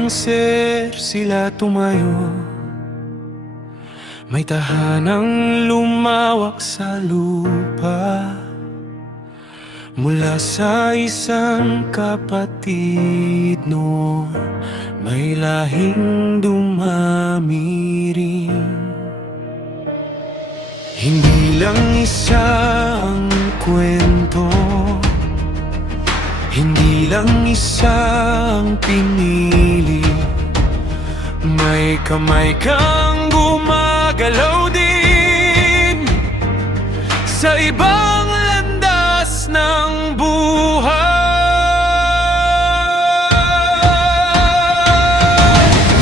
ng Ser sila tumayo. May tahanang lumawak sa lupa mula sa isang kapatid noon. May lahing dumami rin. Hindi lang isa ang kwento, hindi lang isa ang pinili. May kamay kang gumagalaw din sa ibang landas ng buhay.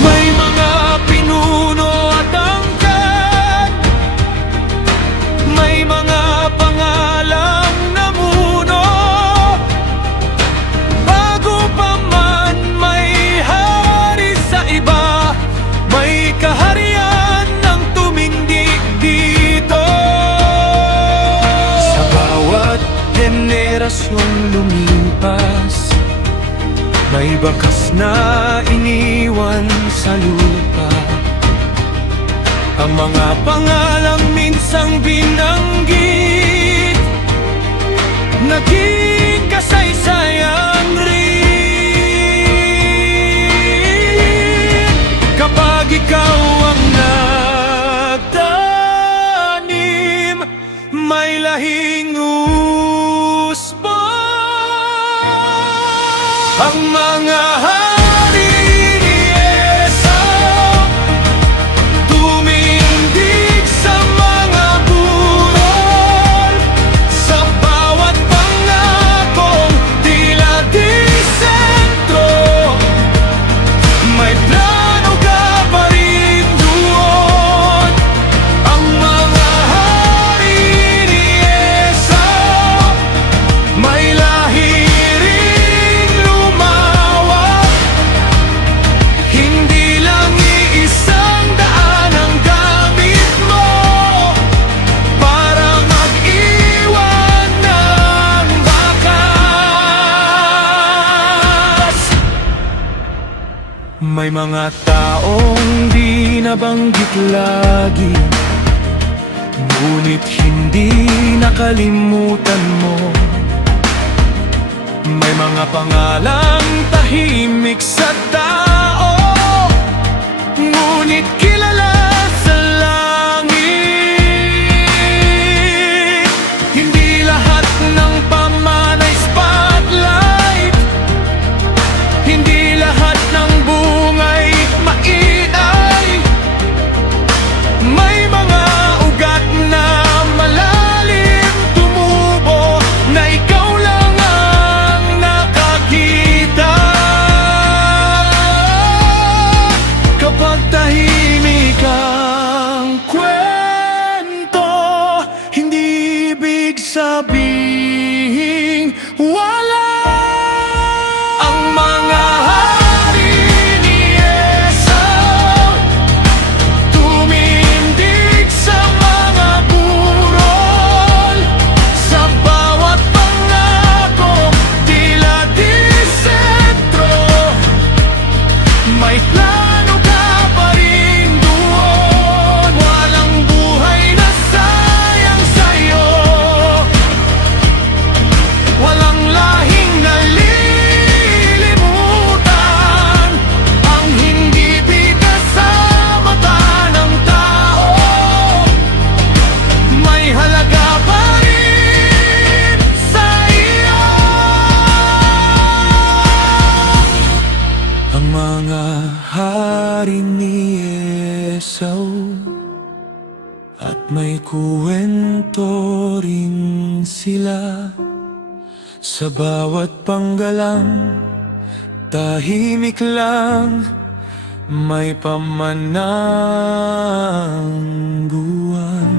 May mga pinuno at angkan, may mga pangalang namuno. Bago pa man may hari sa iba, may kaharian ng tumindig dito. Sa bawat henerasyon lumipas, may bakas na iniwan sa lupa. Ang mga pangalang minsang binanggit, naging kasaysayan rin. Kapag ikaw ang nagtanim, may lahing usbong. Ang mga hari ni Esau tumindig sa mga burol, sa bawat pangakong tila di sentro. May plano ka pa rin doon. Ang mga hari ni Esau, may lahi ring lumawak. Hindi lang iisang daan ang gamit mo para mag-iwan ng bakas. May mga taong di nabanggit lagi, ngunit hindi nakalimutan mo. May mga pangalang tahimik sa tao, ngunit kilala sa langit. Hindi lahat ng pamanay spotlight, hindi lahat ng bungay maingay. May mga ugat na malalim tumubo, na ikaw lang ang nakakita. Kapag tahimik ang kwento, hindi ibig sabihing wala. Ang mga hari ni Esau tumindig sa mga burol, sa bawat pangako tila di sentro. May plano ka pa rin doon. Walang buhay na sayang sa'yo, walang lahing nalilimutan. Ang hindi bigas sa mata ng tao, may halaga pa rin sa iyo. Ang mga hari ni Esau, at may kuwento rin sila. Sa bawat panggalang, tahimik lang, may pamanang buwan.